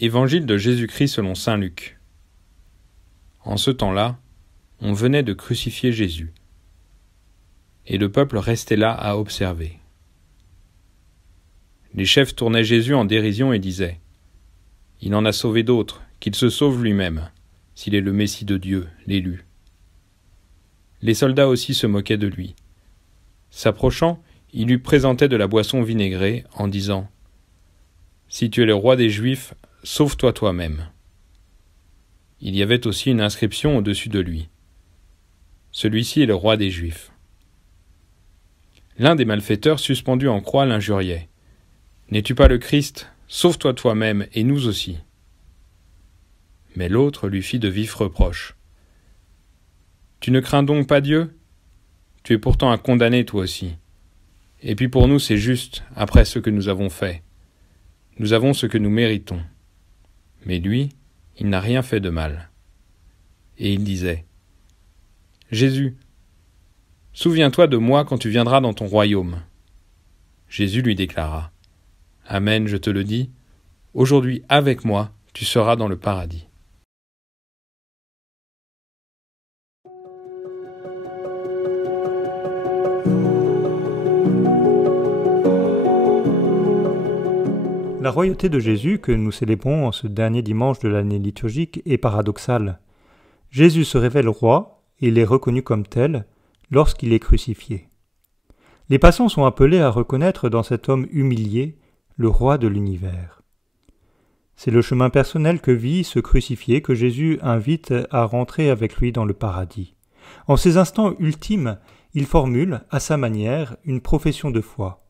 Évangile de Jésus-Christ selon saint Luc. En ce temps-là, on venait de crucifier Jésus, et le peuple restait là à observer. Les chefs tournaient Jésus en dérision et disaient « Il en a sauvé d'autres, qu'il se sauve lui-même, s'il est le Messie de Dieu, l'élu. » Les soldats aussi se moquaient de lui. S'approchant, il lui présentait de la boisson vinaigrée en disant « Si tu es le roi des Juifs, sauve-toi toi-même. » Il y avait aussi une inscription au-dessus de lui. « Celui-ci est le roi des Juifs. » L'un des malfaiteurs suspendus en croix l'injuriait. « N'es-tu pas le Christ? Sauve-toi toi-même et nous aussi. » Mais l'autre lui fit de vifs reproches. « Tu ne crains donc pas Dieu? Tu es pourtant un condamné toi aussi. Et puis pour nous c'est juste, après ce que nous avons fait. Nous avons ce que nous méritons. » Mais lui, il n'a rien fait de mal. Et il disait « Jésus, souviens-toi de moi quand tu viendras dans ton royaume. » Jésus lui déclara « Amen, je te le dis, aujourd'hui avec moi, tu seras dans le paradis. » La royauté de Jésus que nous célébrons en ce dernier dimanche de l'année liturgique est paradoxale. Jésus se révèle roi et il est reconnu comme tel lorsqu'il est crucifié. Les passants sont appelés à reconnaître dans cet homme humilié le roi de l'univers. C'est le chemin personnel que vit ce crucifié que Jésus invite à rentrer avec lui dans le paradis. En ces instants ultimes, il formule, à sa manière, une profession de foi,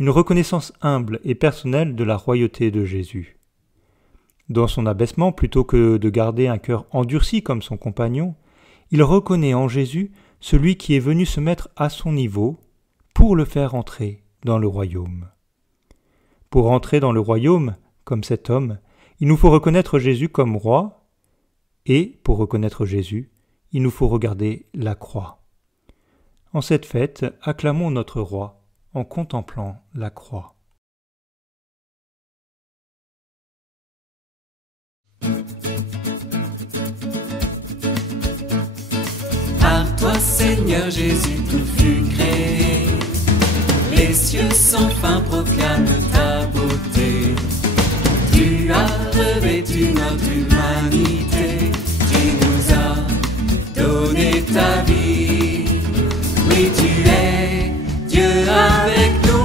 une reconnaissance humble et personnelle de la royauté de Jésus. Dans son abaissement, plutôt que de garder un cœur endurci comme son compagnon, il reconnaît en Jésus celui qui est venu se mettre à son niveau pour le faire entrer dans le royaume. Pour entrer dans le royaume, comme cet homme, il nous faut reconnaître Jésus comme roi, et pour reconnaître Jésus, il nous faut regarder la croix. En cette fête, acclamons notre roi en contemplant la croix. Par toi, Seigneur Jésus, tout fut créé. Les cieux sans fin proclament ta beauté. Tu as revêtu notre humanité. Tu nous as donné ta vie. Oui, tu es Dieu avec nous.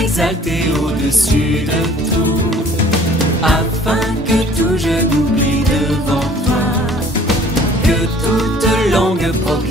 Exalté au-dessus de tout, afin que tout genou plie devant toi, que toute langue proclame